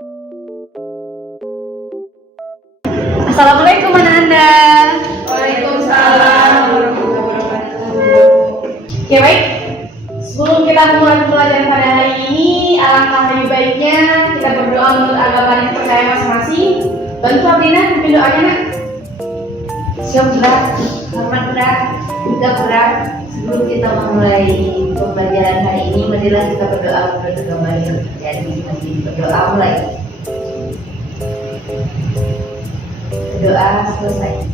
Assalamualaikum anak-anak. Waalaikumsalam warahmatullahi wabarakatuh. Ya baik, sebelum kita mulai pelajaran pada hari ini, alangkah lebih baiknya kita berdoa menurut agama yang percaya masing-masing. Bantu Abdina pimpin doanya nak. Siap berat, hormat berat, juga berat. Sebelum kita memulai pembelajaran hari ini, marilah kita berdoa menurut agama yang terjadi. Mari berdoa mulai. Berdoa selesai.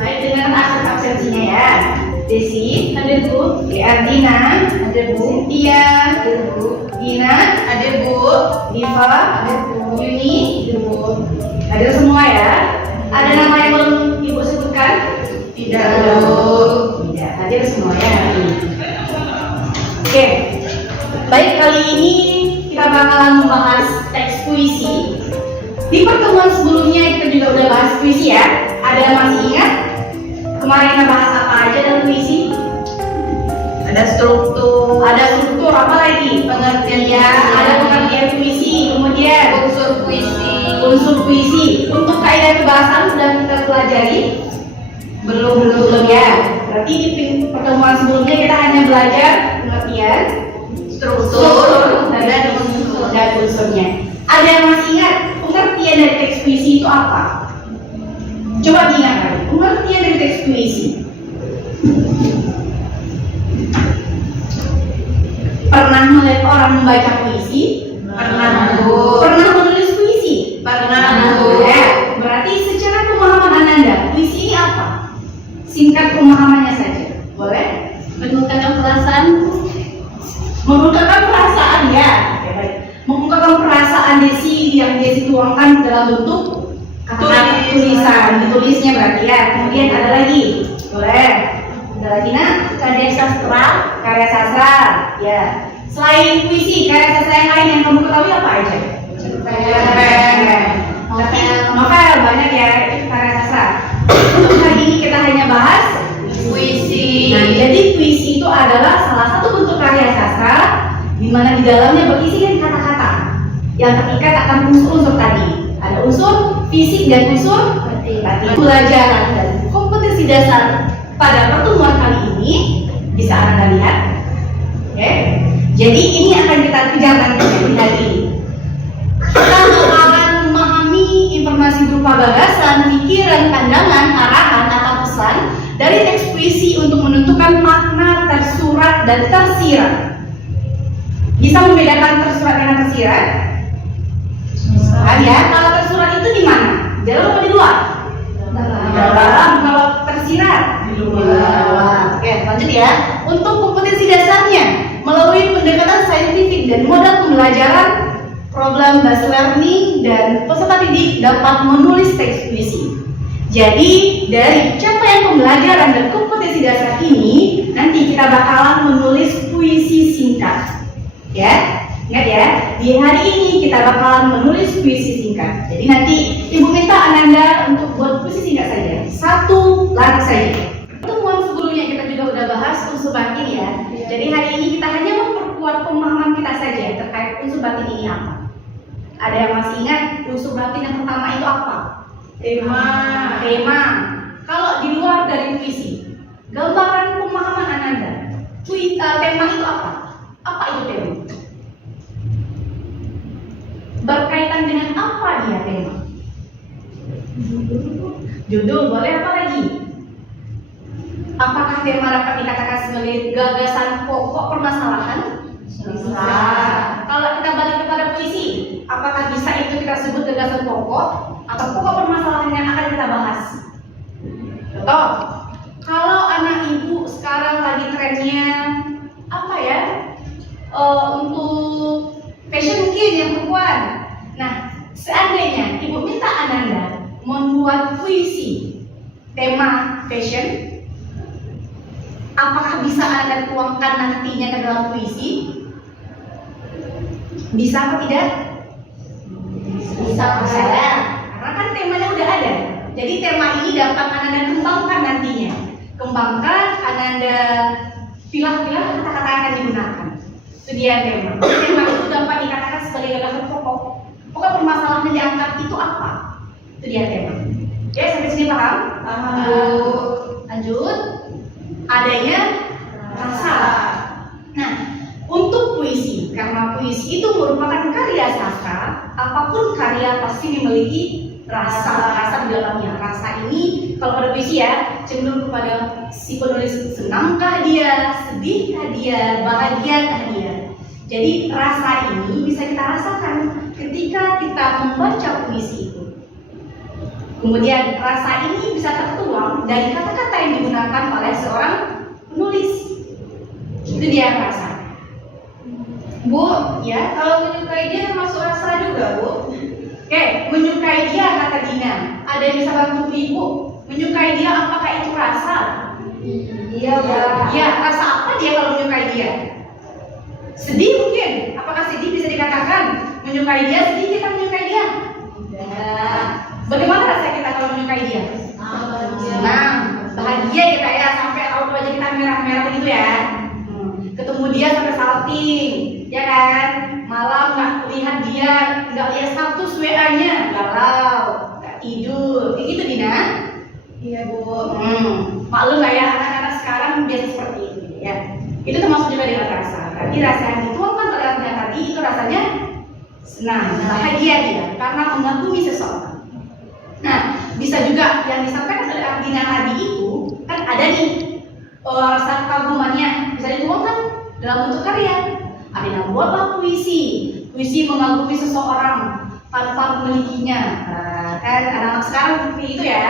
Baik, dengan absensinya ya. Desi, hadir Bu. Ardina, hadir Bu. Tia, hadir Bu. Dina, hadir Bu. Diva, hadir Bu. Yuni, hadir Bu. Hadir semua ya. Ada nama yang belum Ibu sebutkan? Tidak, Bu. Tidak, hadir semua ya. Oke. Baik, kali ini kita bakalan membahas teks puisi. Di pertemuan sebelumnya kita juga udah bahas puisi ya. Ada yang masih ingat? Kemarin kita bahas apa aja dalam puisi? Ada struktur, Ada struktur, apa lagi? pengertian Ya, ada pengertian puisi, kemudian unsur puisi. unsur puisi. Untuk kaidah kebahasaan sudah kita pelajari? Belum ya. Berarti di pertemuan sebelumnya kita hanya belajar pengertian, Struktur dan unsurnya. Ada yang masih ingat pengertian dari teks puisi itu apa? Coba diingatkan, pengertian dari teks puisi. Pernah melihat orang membaca puisi? Pernah, Bu. Pernah menulis puisi? Pernah, Bu. Ya, berarti secara pemahaman Ananda, puisi ini apa? Singkat pemahamannya saja, boleh? Mengungkapkan perasaan. Mengungkapkan perasaan ya. Oke, baik. Mengungkapkan perasaan Desi yang Desi tuangkan dalam bentuk kata-kata tulisan, ditulisnya berarti ya. Kemudian ada lagi, boleh? Ada lagi nak? Karya sastra. Karya sastra, ya. Selain puisi, karya sastra yang lain yang kamu ketahui apa aja? Novel banyak ya, itu karya sastra. Untuk hari ini kita hanya bahas Puisi. Nah, jadi puisi itu adalah salah satu bentuk karya sastra di mana di dalamnya berisi kata-kata yang terikat akan unsur-unsur tadi. Ada unsur fisik dan unsur batin. Pelajaran dan kompetensi dasar pada pertemuan kali ini bisa Anda lihat. Oke. Jadi ini akan kita kejar nanti di hari ini. Kita bakalan memahami informasi berupa gagasan, pikiran, pandangan, arahan atau pesan dari teks puisi untuk menentukan makna tersurat dan tersirat. Bisa membedakan tersurat dengan tersirat? Kan ya, kalau tersurat itu di mana? Di dalam atau di luar? Di dalam. Kalau tersirat? Di luar. Oke, lanjut ya. Untuk kompetensi dasarnya, melalui pendekatan saintifik dan modal pembelajaran, problem based learning dan peserta didik dapat menulis teks puisi. Jadi dari capaian pembelajaran dan kompetensi dasar ini, nanti kita bakalan menulis puisi singkat. Ya, ingat ya, di hari ini kita bakalan menulis puisi singkat. Jadi nanti Ibu minta Ananda untuk buat puisi singkat saja, satu lagu saja. Pertemuan sebelumnya kita juga udah bahas unsur batin ya. Jadi hari ini kita hanya memperkuat pemahaman kita saja terkait unsur batin ini apa. Ada yang masih ingat unsur batin yang pertama itu apa? Tema. Kalau di luar dari puisi, gambaran pemahaman Ananda, tema itu apa? Apa itu tema? Berkaitan dengan apa dia tema? Judul, boleh apa lagi? Apakah tema dapat dikatakan sebagai gagasan pokok permasalahan? Bisa. Kalau kita balik kepada puisi, apakah bisa itu kita sebut gagasan pokok atau pokok permasalahan yang akan kita bahas? Contoh, kalau anak ibu sekarang lagi trennya apa ya? Untuk fashion mungkin yang perempuan. Nah, seandainya ibu minta Ananda membuat puisi tema fashion, apakah bisa Anda tuangkan nantinya ke dalam puisi? Bisa atau tidak? Bisa. Karena kan temanya udah ada. Jadi tema ini dapat Ananda kembangkan nantinya. Kembangkan, Ananda pilah-pilah kata-kata yang akan digunakan. Itu dia tema. Tema itu dapat dikatakan sebagai gagasan pokok permasalahan itu apa? Itu dia tema. Oke, sampai sini paham? Lanjut. Adanya rasa. Nah, untuk puisi, karena puisi itu merupakan karya sastra, apapun karya pasti memiliki rasa di dalamnya. Rasa ini kalau pada puisi ya cenderung kepada si penulis, senangkah dia, sedihkah dia, bahagiakah dia. Jadi rasa ini bisa kita rasakan ketika kita membaca puisi itu. Kemudian rasa ini bisa tertuang dari kata-kata yang digunakan oleh seorang penulis. Itu dia rasa. Bu, Ya, kalau menyukai dia termasuk rasa juga, Bu? oke, menyukai dia kata Dina. Ada yang bisa bantu Ibu? Menyukai dia apakah itu rasa? Iya, Bu. Ya, rasa apa dia kalau menyukai dia? Sedih mungkin. Apakah sedih bisa dikatakan? Menyukai dia, sedih kita menyukai dia. Tidak. Bagaimana rasa kita kalau menyukai dia? Senang, bahagia kita ya, sampai raut wajah kita merah-merah begitu ya. Ketemu dia sampai salting, ya kan? Malam nggak lihat dia, nggak lihat status WA-nya, galau, nggak tidur, kayak gitu Dina. Iya, Bu. Maklum lah ya, anak-anak sekarang biasa seperti itu ya. Itu termasuk juga dengan rasa. Berarti rasa yang dituangkan oleh artinya tadi itu rasanya senang, bahagia dia karena mengagumi seseorang. Nah, bisa juga yang disampaikan oleh Ardina tadi itu kan ada nih rasa kagumannya bisa dituangkan dalam bentuk karya. Ardina buatlah puisi mengagumi seseorang tanpa memilikinya. Nah, kan anak-anak sekarang seperti itu ya.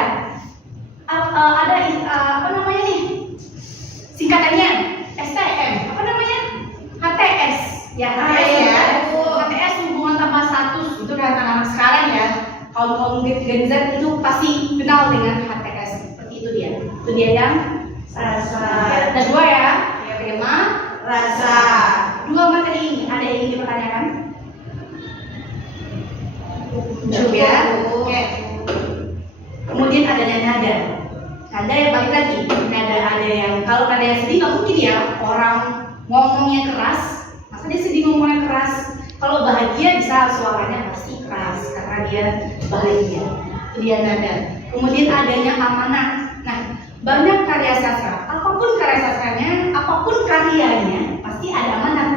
Ada apa namanya nih singkatannya STM, apa namanya HTS ya, HTS ya, HTS hubungan tanpa status. Itu kan anak-anak sekarang ya, kaum Gen Z itu pasti kenal dengan HTS. Seperti itu dia yang rasa. Ada dua ya, tema rasa. Dua materi ini ada yang ingin dipertanyakan? Coba ya. Oke. Kemudian adanya nada. Nada yang balik lagi. Nada ada yang kalau nada yang sedih nggak mungkin ya orang ngomongnya keras. Masa dia sedih ngomongnya keras? Kalau bahagia bisa suaranya pasti keras karena dia bahagia. Itu dia nada. Kemudian adanya amanat. Nah, banyak karya sastra. Apapun karya sastranya, apapun karyanya pasti ada amanat.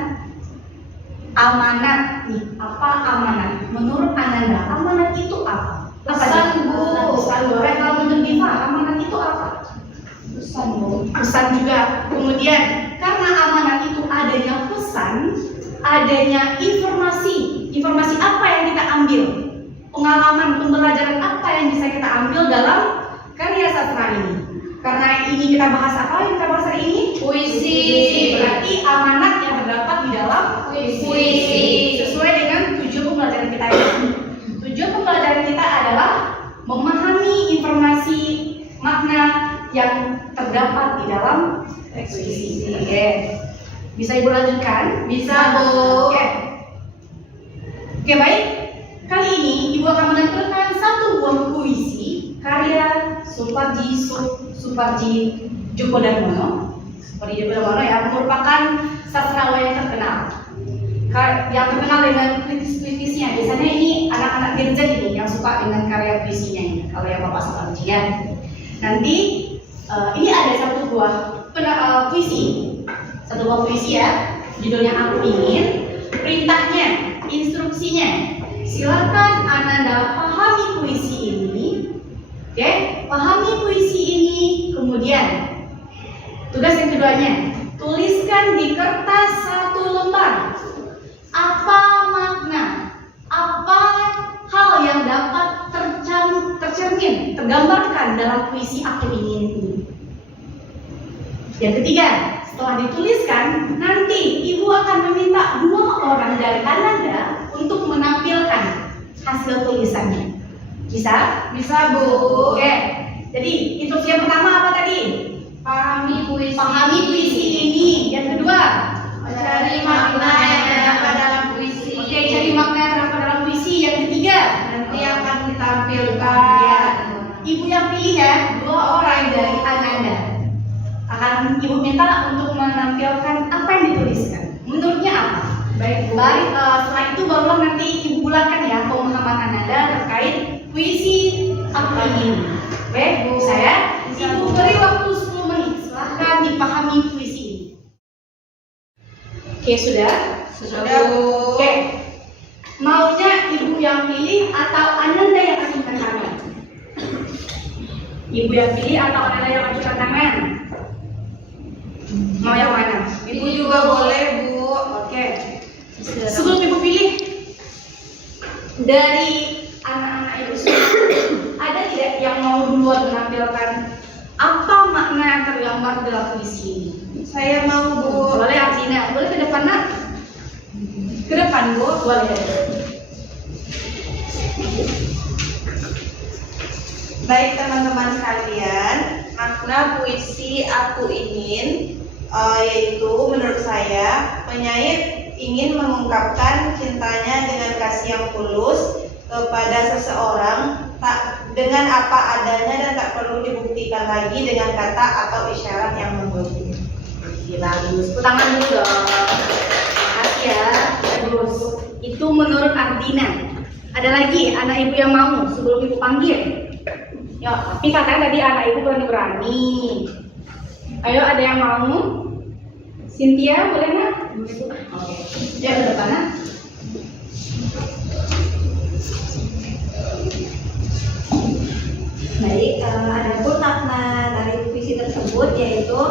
Amanat nih, apa amanat? Menurut Ananda, amanat itu apa? Pesan, Bu. Pesan, Bu. Kalau menurut Diva, amanat itu apa? Pesan, Bu. Pesan juga. Kemudian karena amanat itu adanya pesan, adanya informasi. Informasi apa yang kita ambil? Pengalaman, pembelajaran apa yang bisa kita ambil dalam karya sastra ini? Karena ini kita bahas apa yang kita bahas hari ini? Puisi. Berarti amanat yang terdapat di dalam Puisi. sesuai dengan tujuan pembelajaran kita ini. Tujuan pembelajaran kita adalah memahami informasi makna yang terdapat di dalam teks puisi. Oke. Bisa Ibu lanjutkan? Bisa, Bu. Oke. Oke, baik. Kali ini Ibu akan menampilkan satu buah puisi karya Suparji Djoko Darmono. Suparji Djoko Darmono ya, merupakan sastrawan yang terkenal. Yang terkenal dengan puisi-puisinya. Biasanya ini anak-anak Gen Z ini yang suka dengan karya puisinya ini. Kalau yang Bapak Suparji ya. Nanti ini ada satu buah puisi. Satu buah puisi ya. Judulnya Aku Ingin. Perintahnya, instruksinya. Silakan Ananda pahami puisi ini. Oke, pahami puisi ini. Kemudian tugas yang keduanya, tuliskan di kertas satu lembar apa makna, apa hal yang dapat tercermin, tergambarkan dalam puisi Aku Ingin ini. Yang ketiga, setelah dituliskan, nanti Ibu akan meminta 2 orang dari Ananda untuk menampilkan hasil tulisannya. Bisa? Bisa, Bu. Oke. Jadi instruksi yang pertama apa tadi? Pahami puisi. Pahami puisi ini. Yang kedua, Cari makna yang terdapat dalam puisi. Oke, cari makna yang terdapat dalam puisi. Yang ketiga, Nanti akan ditampilkan. ya, Ibu yang pilih ya, 2 orang dari Ananda. Akan Ibu minta untuk menampilkan apa yang dituliskan. Menurutnya apa? Baik, Bu. Baik, setelah itu barulah nanti Ibu bulatkan ya pemahaman Ananda terkait puisi aku ini. Oke, Bu saya. Ibu beri waktu 10 menit. Silahkan dipahami puisi ini. Oke, sudah? Sudah, Bu. Oke. Maunya Ibu yang pilih atau Ananda yang ajukan tangan? Ibu yang pilih atau Ananda yang ajukan tangan? Mau yang mana? Ibu juga boleh, Bu. Oke. Sebelum Ibu pilih, dari anak-anak Ibu semua, ada tidak yang mau duluan menampilkan apa makna yang tergambar dalam puisi ini? Saya mau, Bu. Boleh Artina, boleh ke depan nak? Ke depan, Bu. Boleh. Baik teman-teman sekalian, makna puisi Aku Ingin yaitu menurut saya penyair ingin mengungkapkan cintanya dengan kasih yang tulus kepada seseorang dengan apa adanya dan tak perlu dibuktikan lagi dengan kata atau isyarat yang membumi. Bagus. Tepuk tangan dulu dong. Makasih ya. Bagus. Itu menurut Artina. Ada lagi anak ibu yang mau sebelum ibu panggil? Ya, tapi katanya tadi anak ibu berani-berani. Ayo, ada yang mau? Cynthia, boleh nggak? Oke. Ya, ke depan nak. Baik, adapun makna dari puisi tersebut yaitu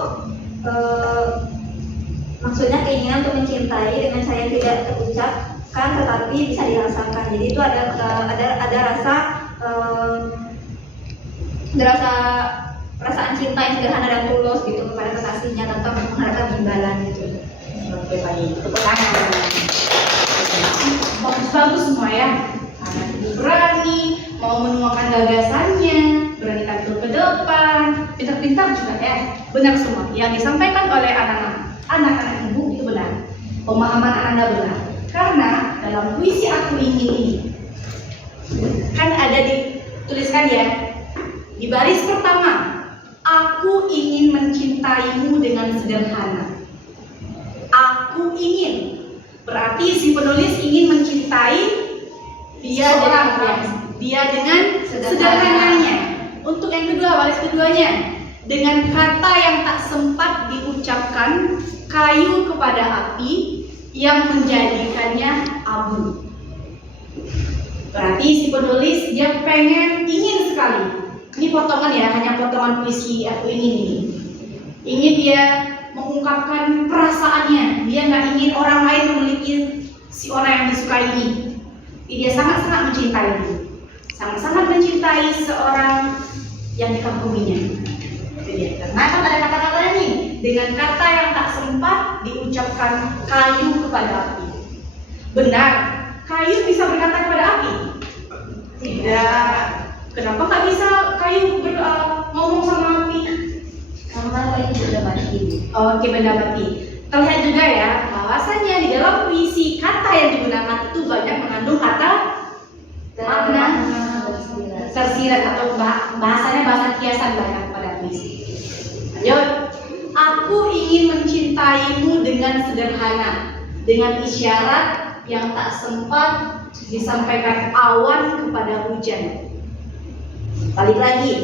maksudnya keinginan untuk mencintai dengan cara yang tidak terucapkan tetapi bisa dirasakan. Jadi itu ada rasa perasaan cinta yang sederhana dan tulus gitu kepada kekasihnya tanpa mengharapkan imbalan gitu. Oke, baik. Tepuk tangan. Bagus-bagus semua ya. Anak ibu berani, mau menuangkan gagasannya, berani tampil ke depan, pintar-pintar juga ya. Benar semua. Yang disampaikan oleh anak-anak ibu itu benar. Pemahaman Anda benar. Karena dalam puisi Aku Ingin ini kan ada dituliskan ya di baris pertama, aku ingin mencintaimu dengan sederhana. Aku ingin, berarti si penulis ingin mencintai dia dengan sederhananya. Untuk yang kedua, baris keduanya, dengan kata yang tak sempat diucapkan, kayu kepada api yang menjadikannya abu. Berarti si penulis dia ingin sekali. Ini potongan ya, hanya potongan puisi Aku Ingin ini. Ingin dia mengungkapkan perasaannya. Dia nggak ingin orang lain memiliki si orang yang disukai ini. Dia sangat-sangat mencintai ini. Sangat-sangat mencintai seorang yang dikaguminya. Itu dia. Karena kan ada kata-katanya nih, dengan kata yang tak sempat diucapkan, kayu kepada api. Benar, kayu bisa berkata kepada api? Tidak. Kenapa nggak bisa kayu ngomong sama api? Sama kayak benda mati. Oke, benda mati. Terlihat juga ya, bahwasanya di dalam puisi kata yang digunakan itu banyak mengandung kata makna tersirat atau bahasanya bahasa kiasan banyak pada puisi. Lanjut. Aku ingin mencintaimu dengan sederhana, dengan isyarat yang tak sempat disampaikan awan kepada hujan. Balik lagi,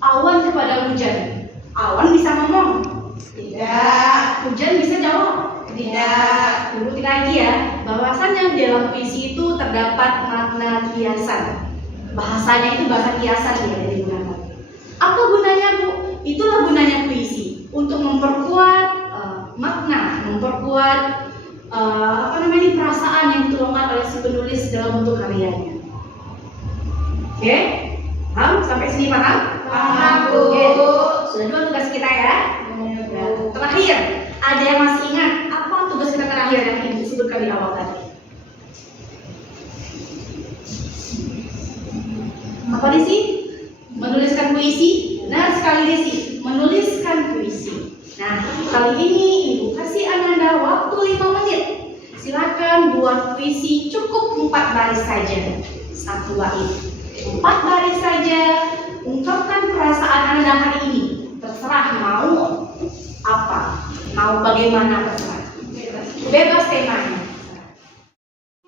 awan kepada hujan. Awan bisa ngomong? Tidak. Hujan bisa jawab? Tidak. Urutin lagi ya, bahwasannya dalam puisi itu terdapat makna kiasan. Bahasanya itu bahasa kiasan ya yang digunakan. Apa gunanya, Bu? Itulah gunanya puisi, untuk memperkuat makna, memperkuat perasaan yang dituangkan oleh si penulis dalam bentuk karyanya. Oke? Paham? Sampai sini paham? Paham, Bu. Oke. Sudah dua tugas kita ya. Terakhir, ada yang masih ingat apa tugas kita terakhir yang Ibu sebutkan di awal tadi? Apa Desi? Menuliskan puisi? Benar sekali Desi, menuliskan puisi. Nah, kali ini Ibu kasih Ananda waktu 5 menit. Silakan buat puisi cukup 4 baris saja. 1 bait. 4 baris saja, ungkapkan perasaan Anda hari ini. Terserah mau apa, mau bagaimana terserah. Bebas temanya.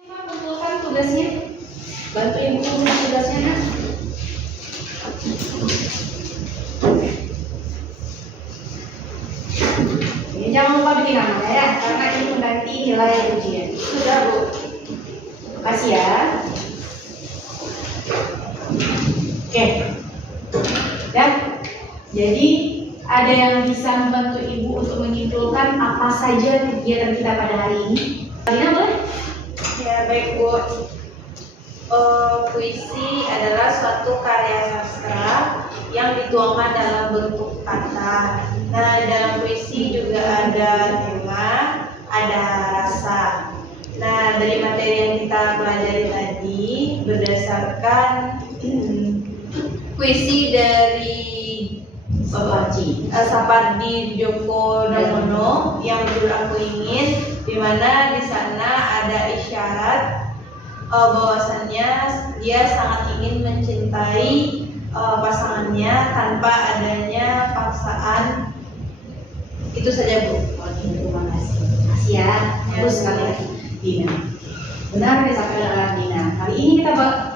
Kumpulkan tugasnya. Bantu Ibu tugasnya nak. Jadi, jangan lupa bikin nama ya, karena ini mengganti nilai ujian. Sudah, Bu. Terima kasih ya. Oke. Ya. Jadi ada yang bisa membantu Ibu untuk menyimpulkan apa saja kegiatan kita pada hari ini? Lina boleh? Ya, baik, Bu. Puisi adalah suatu karya sastra yang dituangkan dalam bentuk kata. Nah, dalam puisi juga ada tema, ada rasa. Nah, dari materi yang kita pelajari tadi berdasarkan puisi dari Sapardi Djoko Damono yang berjudul Aku Ingin, di mana di sana ada isyarat bahwasannya dia sangat ingin mencintai pasangannya tanpa adanya paksaan. Itu saja, Bu. Oke, terima kasih. Terima kasih ya. Bagus sekali Dina. Benar disampaikan oleh Dina. Kali ini kita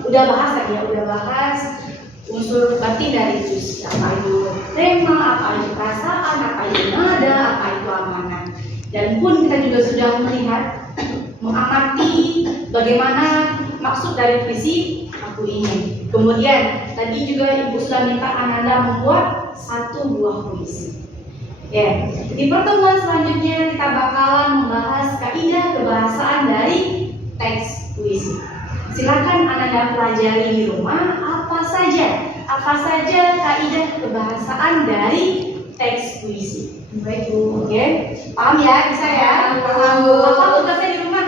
udah bahas tadi ya, udah bahas unsur batin dari puisi. Apa itu tema, apa itu perasaan, apa itu nada, apa itu amanah. Dan pun kita juga sudah melihat, mengamati bagaimana maksud dari puisi Aku Ingin. Kemudian tadi juga Ibu sudah minta Ananda membuat 1 buah puisi. Ya, di pertemuan selanjutnya kita bakalan membahas kaidah kebahasaan dari teks puisi. Silakan Ananda pelajari di rumah apa saja kaidah kebahasaan dari teks puisi. Baik, Bu. Oke, paham ya? Bisa ya? Paham, Bu. Apa tugasnya di rumah?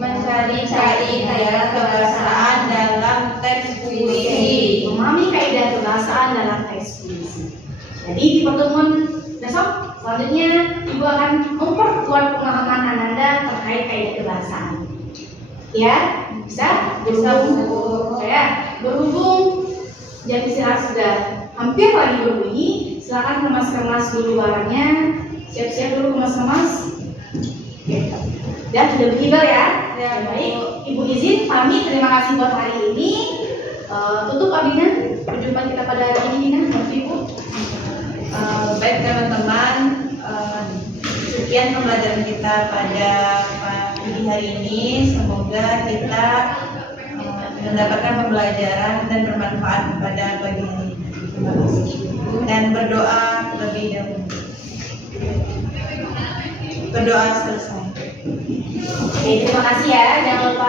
Mencari kaidah kebahasaan dalam teks puisi. Memahami kaidah kebahasaan dalam teks puisi. Jadi di pertemuan besok selanjutnya Ibu akan memperkuat pemahaman Ananda terkait kaidah kebahasaan. Ya, bisa? Bu. Ya, berhubung jam istirahat sudah hampir lagi berbunyi, silakan kemas-kemas dulu barangnya. Siap-siap dulu kemas-kemas. Dan sudah berkibar ya. Ya, Baik, Ibu izin pamit. Terima kasih buat hari ini. Tutup Abina. Perjumpaan kita pada hari ini, Dina. Maaf Ibu. Baik, teman-teman, sekian pembelajaran kita pada pagi hari ini. Semoga kita mendapatkan pembelajaran dan bermanfaat pada pagi hari ini. Terima kasih. Dan berdoa lebih dahulu. Berdoa selesai. Oke, terima kasih ya. Jangan lupa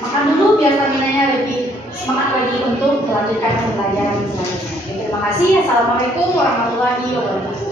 makan dulu biar staminanya lebih semangat lagi untuk melanjutkan pembelajaran selanjutnya. Oke, terima kasih. Assalamualaikum warahmatullahi wabarakatuh.